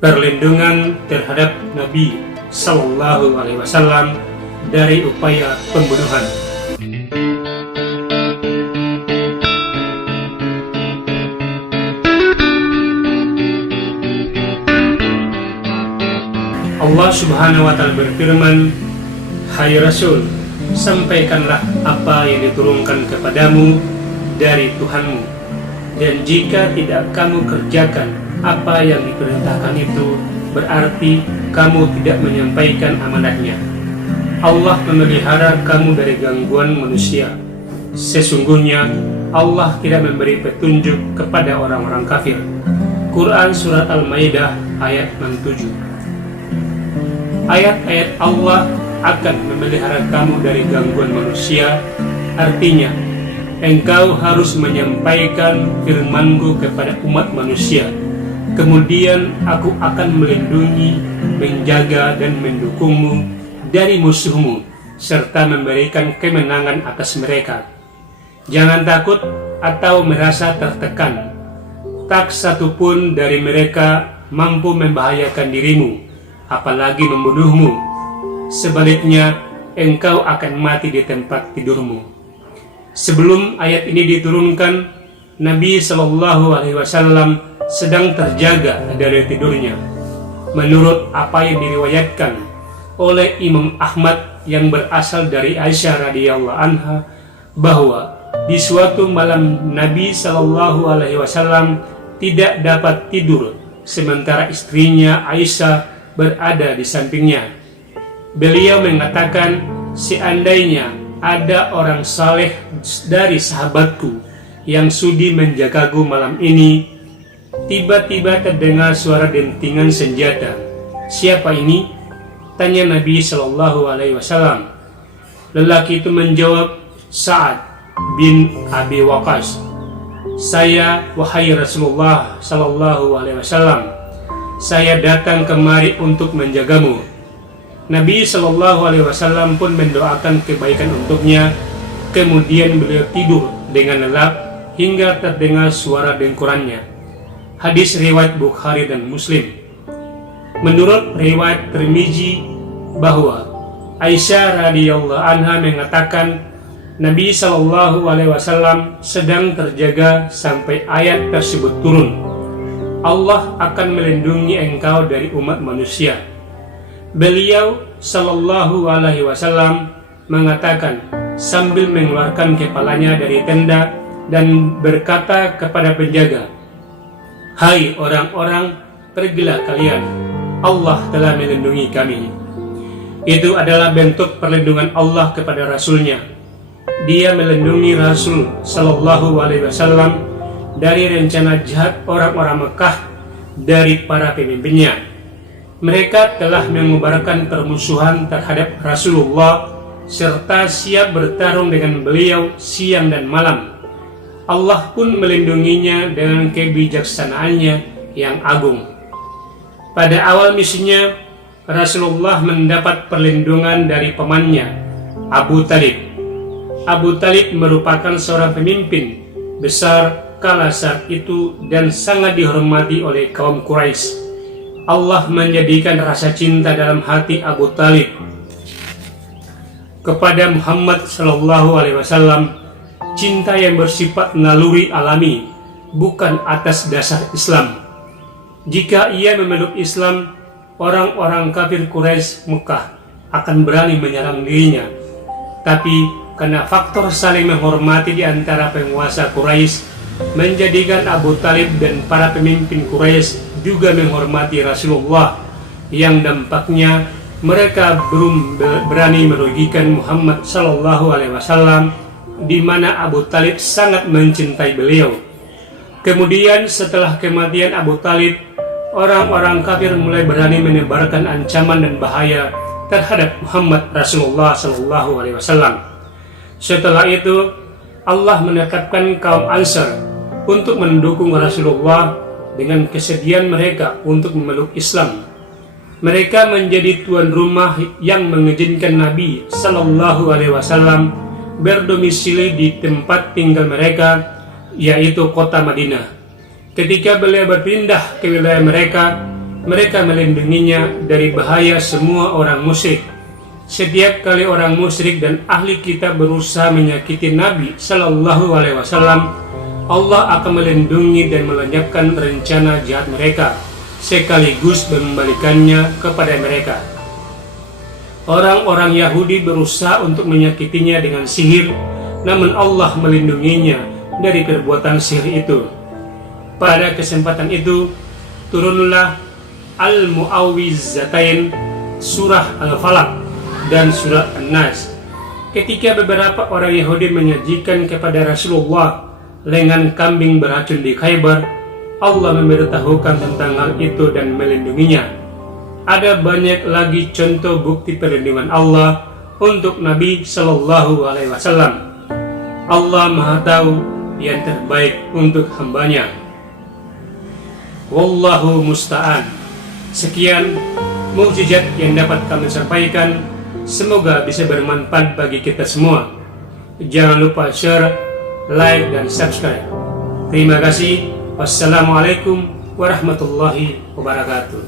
perlindungan terhadap Nabi Sallallahu Alaihi Wasallam dari upaya pembunuhan. Allah Subhanahu wa Ta'ala berfirman, "Hai Rasul, sampaikanlah apa yang diturunkan kepadamu dari Tuhanmu, dan jika tidak kamu kerjakan apa yang diperintahkan itu, berarti kamu tidak menyampaikan amanatnya. Allah memelihara kamu dari gangguan manusia. Sesungguhnya Allah tidak memberi petunjuk kepada orang-orang kafir." Quran Surat Al-Maidah ayat 67. Ayat-ayat Allah akan memelihara kamu dari gangguan manusia, artinya engkau harus menyampaikan firman-Ku kepada umat manusia. Kemudian aku akan melindungi, menjaga dan mendukungmu dari musuhmu, serta memberikan kemenangan atas mereka. Jangan takut atau merasa tertekan. Tak satu pun dari mereka mampu membahayakan dirimu, apalagi membunuhmu. Sebaliknya, engkau akan mati di tempat tidurmu. Sebelum ayat ini diturunkan, Nabi Shallallahu Alaihi Wasallam sedang terjaga dari tidurnya. Menurut apa yang diriwayatkan oleh Imam Ahmad yang berasal dari Aisyah radhiyallahu anha, bahwa di suatu malam Nabi Shallallahu Alaihi Wasallam tidak dapat tidur sementara istrinya Aisyah berada di sampingnya. Beliau mengatakan, "Seandainya ada orang saleh dari sahabatku yang sudi menjagaku malam ini." Tiba-tiba terdengar suara dentingan senjata. "Siapa ini?" tanya Nabi Shallallahu Alaihi Wasallam. Lelaki itu menjawab, "Sa'ad bin Abi Waqqas." "Saya, wahai Rasulullah Shallallahu Alaihi Wasallam, saya datang kemari untuk menjagamu." Nabi Shallallahu Alaihi Wasallam pun mendoakan kebaikan untuknya. Kemudian beliau tidur dengan lelap hingga terdengar suara dengkurannya. Hadis riwayat Bukhari dan Muslim. Menurut riwayat Tirmizi bahwa Aisyah radhiyallahu anha mengatakan, Nabi Shallallahu Alaihi Wasallam sedang terjaga sampai ayat tersebut turun. Allah akan melindungi engkau dari umat manusia. Beliau Shallallahu Alaihi Wasallam mengatakan sambil mengeluarkan kepalanya dari tenda dan berkata kepada penjaga, "Hai orang-orang, pergilah kalian. Allah telah melindungi kami." Itu adalah bentuk perlindungan Allah kepada Rasulnya. Dia melindungi Rasul Shallallahu Alaihi Wasallam dari rencana jahat orang-orang Mekah dari para pemimpinnya. Mereka telah mengubarkan permusuhan terhadap Rasulullah serta siap bertarung dengan beliau siang dan malam. Allah pun melindunginya dengan kebijaksanaannya yang agung. Pada awal misinya, Rasulullah mendapat perlindungan dari pamannya, Abu Talib. Abu Talib merupakan seorang pemimpin besar kala saat itu dan sangat dihormati oleh kaum Quraisy. Allah menjadikan rasa cinta dalam hati Abu Talib kepada Muhammad Sallallahu Alaihi Wasallam, cinta yang bersifat naluri alami, bukan atas dasar Islam. Jika ia memeluk Islam, orang-orang kafir Quraisy Mekah akan berani menyerang dirinya. Tapi karena faktor saling menghormati di antara penguasa Quraisy, menjadikan Abu Talib dan para pemimpin Quraisy juga menghormati Rasulullah, yang dampaknya mereka belum berani merugikan Muhammad Sallallahu Alaihi Wasallam, di mana Abu Talib sangat mencintai beliau. Kemudian setelah kematian Abu Talib, orang-orang kafir mulai berani menebarkan ancaman dan bahaya terhadap Muhammad Rasulullah Sallallahu Alaihi Wasallam. Setelah itu, Allah menetapkan kaum Ansar untuk mendukung Rasulullah dengan kesediaan mereka untuk memeluk Islam. Mereka menjadi tuan rumah yang mengizinkan Nabi Sallallahu Alaihi Wasallam berdomisili di tempat tinggal mereka, yaitu kota Madinah. Ketika beliau berpindah ke wilayah mereka, Mereka melindunginya dari bahaya semua orang musyrik. Setiap kali orang musyrik dan ahli kitab berusaha menyakiti Nabi Shallallahu Alaihi Wasallam, Allah akan melindungi dan melenyapkan rencana jahat mereka, sekaligus mengembalikannya kepada mereka. Orang-orang Yahudi berusaha untuk menyakitinya dengan sihir, namun Allah melindunginya dari perbuatan sihir itu. Pada kesempatan itu, turunlah Al-Mu'awwidzatain, surah Al-Falaq dan surah An-Nas. Ketika beberapa orang Yahudi menyajikan kepada Rasulullah lengan kambing beracun di Khaybar, Allah memberitahukan tentang hal itu dan melindunginya. Ada banyak lagi contoh bukti perlindungan Allah untuk Nabi Shallallahu Alaihi Wasallam. Allah Maha Tahu yang terbaik untuk hambanya. Wallahu musta'an. Sekian mukjizat yang dapat kami sampaikan. Semoga bisa bermanfaat bagi kita semua. Jangan lupa share, like, dan subscribe. Terima kasih. Wassalamualaikum warahmatullahi wabarakatuh.